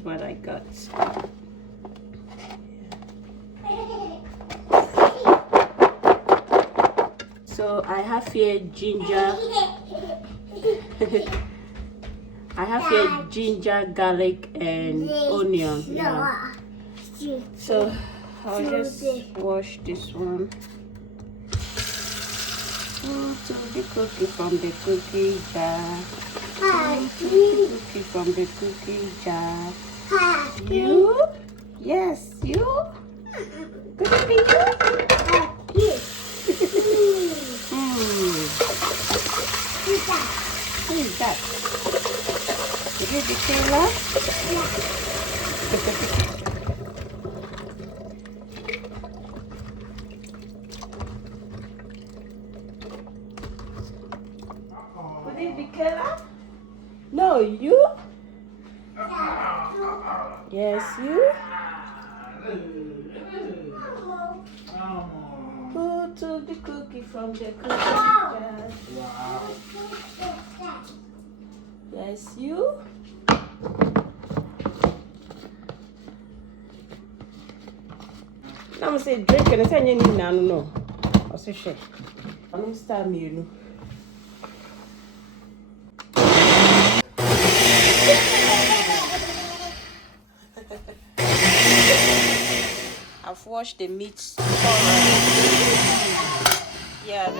is what I got. So I have here ginger. I have here ginger, garlic, and onion. Yeah. So I'll just wash this one. To the cookie from the cookie jar. To the cookie from the cookie jar. You? Yes, you? Could it be you? Who is that? Is it the Taylor? Could it be Kayla? No, you? Yes, you? Who took the cookie from the cookie jar? Yes, you? I'm say drink and I say you need no. I say share. I'm start me you know. I've washed the meat already. Yeah.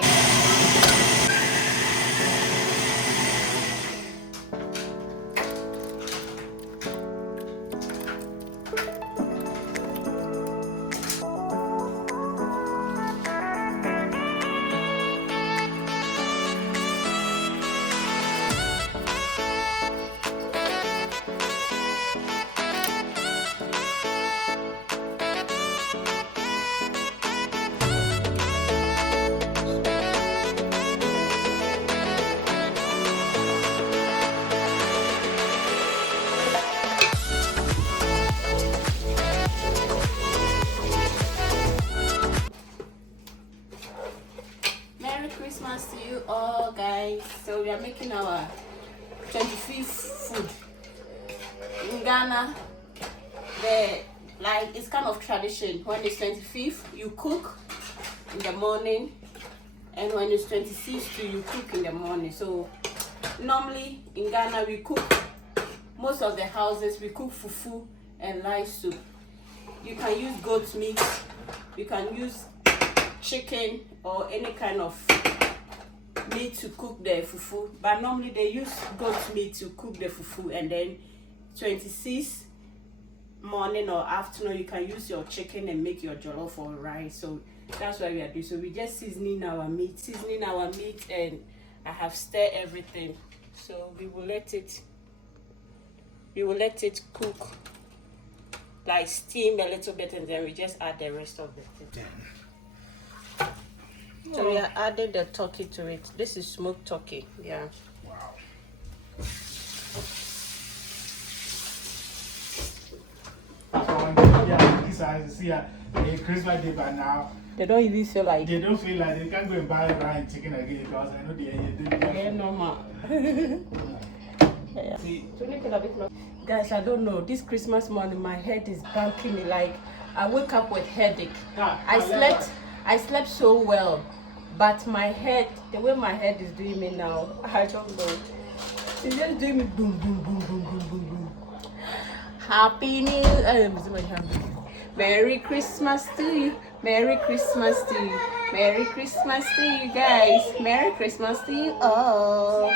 Christmas to you all, guys. So we are making our 25th food in Ghana. It's kind of tradition. When it's 25th, you cook in the morning, and when it's 26th, you cook in the morning. So normally in Ghana, we cook, most of the houses we cook fufu and rice soup. You can use goat meat, you can use chicken or any kind of meat to cook the fufu, but normally they use goat meat to cook the fufu, and then 26th morning or afternoon you can use your chicken and make your jollof or rice. So that's what we are doing. So we just seasoning our meat, and I have stirred everything. So we will let it cook, like steam a little bit, and then we just add the rest of the thing. So we are adding the turkey to it. This is smoked turkey. Yeah. Wow. Christmas Day, but now they don't even feel like they can't go and buy fried chicken again because I know yeah, normal. Yeah. Guys, I don't know. This Christmas morning, my head is banking me. Like I wake up with headache. I slept so well, but my head, the way my head is doing me now, I don't know. It's just doing me boom, boom, boom, boom, boom, boom, boom. Happy New Year. Merry Christmas to you. Merry Christmas to you. Merry Christmas to you guys. Merry Christmas to you all.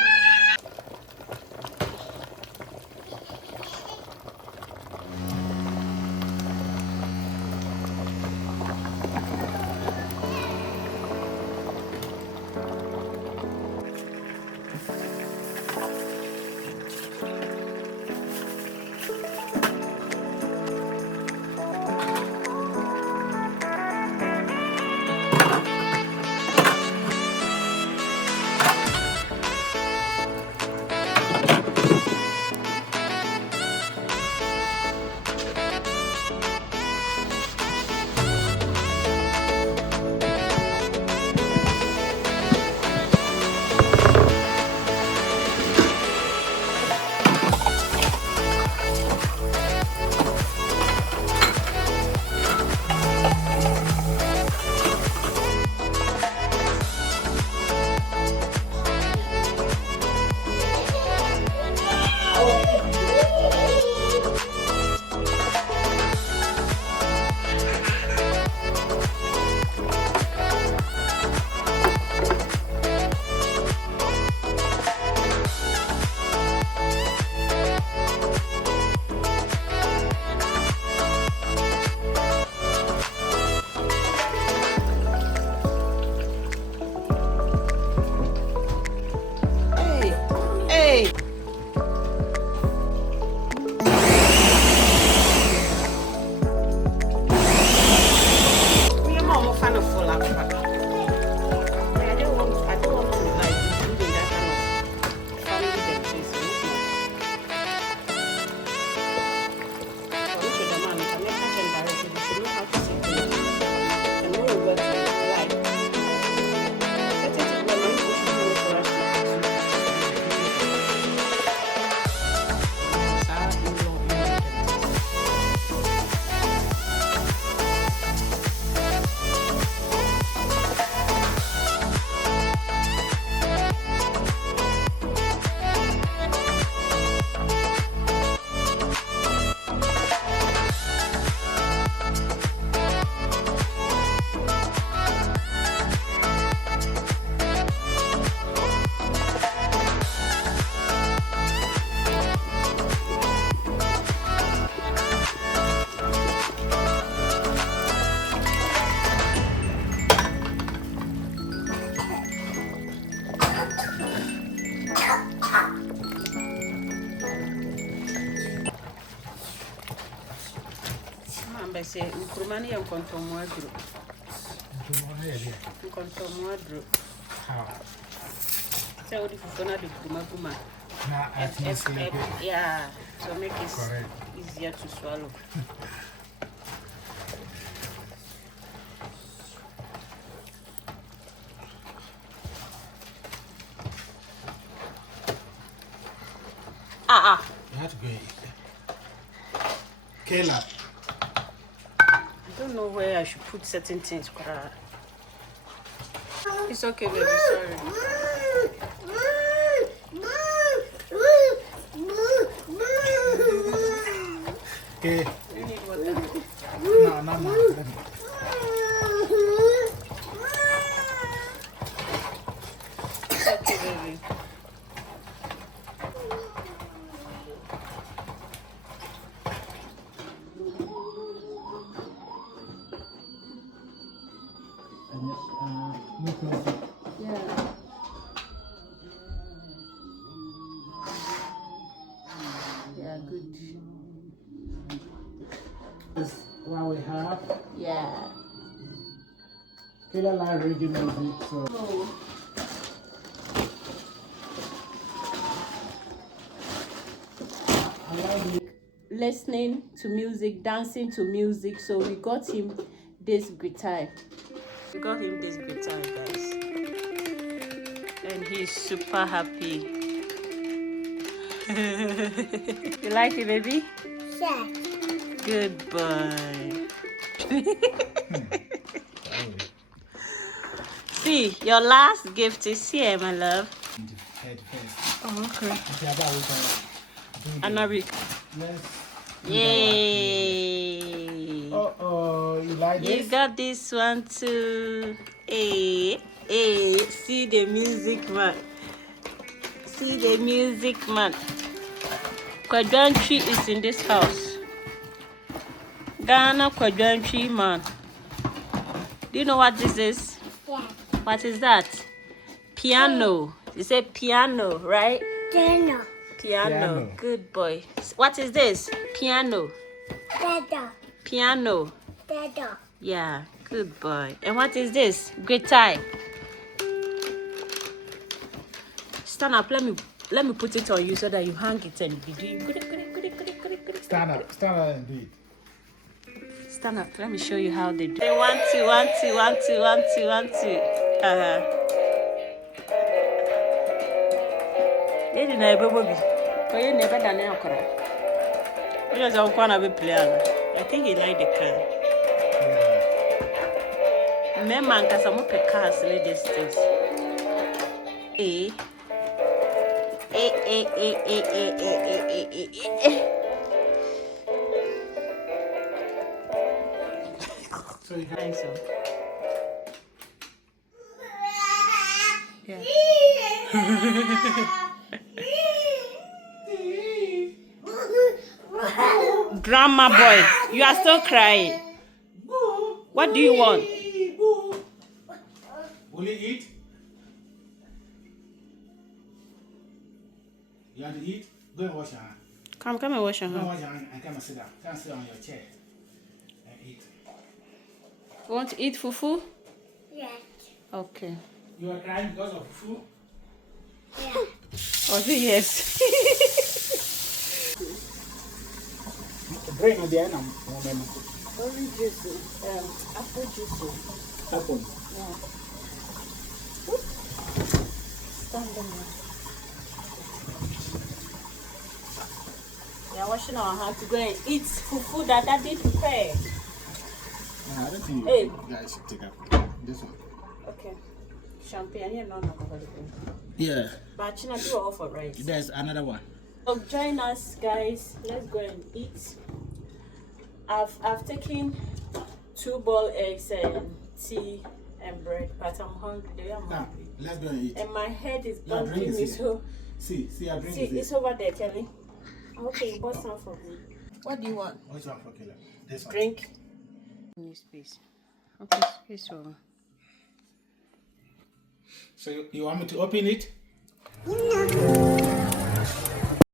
But say, Ukrumani and Contomuadro. Contomuadro. How? So, if you want to Kumaguma. Yeah, so make it correct. Easier to swallow. You have to go eat. Kayla. I don't know where I should put certain things. It's okay, baby. Sorry. Okay. You need water. No. It's okay, baby. Yeah. Yeah, good. This is what we have. Yeah. Kayla like reggae music, so. Oh. I love it. Listening to music, dancing to music, so we got him this guitar. We got him this guitar, guys. And he's super happy. You like it, baby? Yeah. Good boy. See, your last gift is here, my love. Head first. Oh, okay. Okay, about we can do Anaric. Let's do Yay! oh, you like this? You got this one too. Hey, see the music man. See the music man. Quadrantry is in this house. Ghana quadrantry man. Do you know what this is? Yeah. What is that? Piano. You say piano, right? Piano. Piano. Good boy. What is this? Piano. Dada. Piano. Dada. Yeah, good boy. And what is this? Guitar. Stand up. Let me put it on you so that you hang it and be doing good. Stand up and do it. Stand up. Let me show you how they do. 1, 2, 1, 2, 1, 2, 1, 2, 1, 2. Lady na ebe bobi. Koye never done it okra. We just want to be player. I think he like the car. Me man ka some pe cars in these things. So you I think so. Yeah. Grandma boy, you are still crying. What do you want? will you eat? You want to eat? Go and wash your hand. Come and wash your Go and hands. wash your hand and come and sit down. Come and sit on your chair and eat. You want to eat fufu? Yeah. Okay. You are crying because of food? Yeah. Oh, yes. Bring on the end. Orange juice, apple juice. Apple. Yeah. Stand them there. We are washing our hands to go and eat fufu that Daddy prepared. I don't think Hey. you guys should take up this one. Okay. Champagne, yeah, no, no, no. Yeah. But China do all for rice. There's another one. So join us, guys. Let's go and eat. I've taken 2 boiled eggs and tea and bread, but I'm hungry. I'm Now, hungry. let's go and eat. And my head is Your drink bumping is me, here. so See, our drink see, is here. it's over there, Kelly. Okay, you bought some for me. What do you want? Which one for Killer? This one. Drink. In this space. Okay, this one. So you want me to open it?